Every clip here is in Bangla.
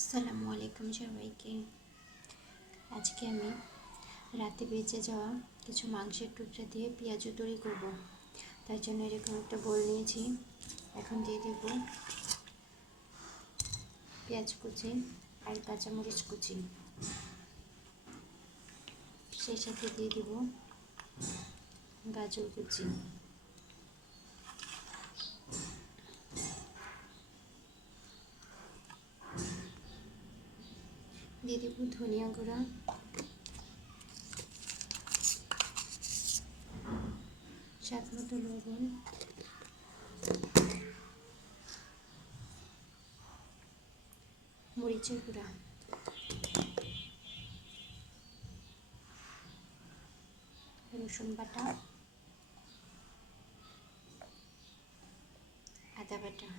আসসালামু আলাইকুম সবাইকে। আজকে আমি রাতে বেঁচে যাওয়া কিছু মাংসের টুকরা দিয়ে পেঁয়াজু তৈরি করব। তার জন্য এরকম একটা বোল নিয়েছি। এখন দিয়ে দেব পেঁয়াজ কুচি আর কাঁচামরিচ কুচি, সেই সাথে দিয়ে দেব গাজর কুচি, দিয়ে দেব ধনিয়া গুঁড়া, স্বাদ মতো লবণ, মরিচের গুঁড়া, রসুন বাটা, আদা বাটা,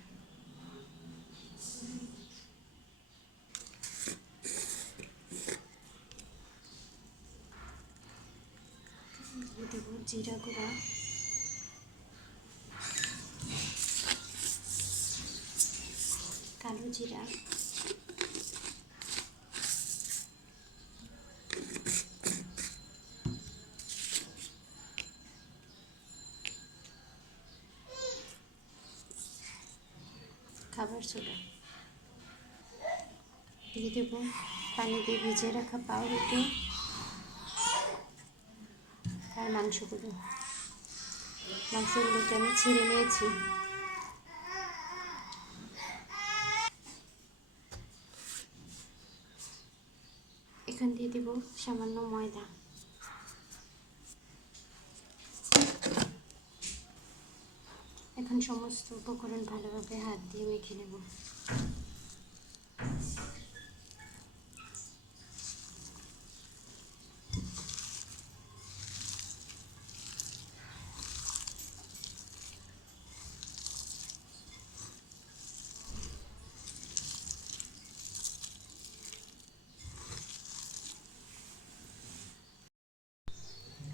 দিয়ে দেব জিরা গুঁড়া, কালো জিরা, খাবার সোডা, দিয়ে দেবো পানি দিয়ে ভিজিয়ে রাখা পাউরুটি আর মাংসগুলোকে আমি ছিঁড়ে নিয়েছি। এখান দিয়ে দেব সামান্য ময়দা। এখন সমস্ত উপকরণ ভালোভাবে হাত দিয়ে মেখে নেব।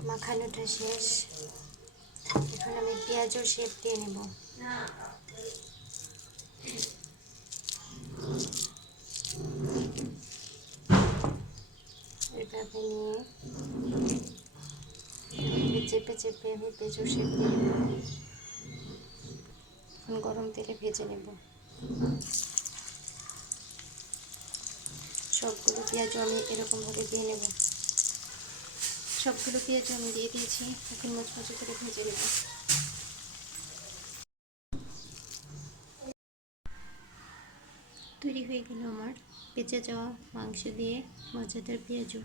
মাখানোটা শেষ। এখন আমি পেঁয়াজের শেপ দিয়ে নেব। এভাবে নিয়ে চেপে চেপে আমি পেঁয়াজের শেপ দিয়ে নেব। এখন গরম তেলে ভেজে নেব। সবগুলো পেঁয়াজও আমি এরকমভাবে দিয়ে নেব। সবগুলো পেঁয়াজও আমি দিয়ে দিয়েছি। এখন মুচমুচে করে ভেজে নেব। তৈরি হয়ে গেল আমার বেঁচে যাওয়া মাংস দিয়ে মজাদার পেঁয়াজু।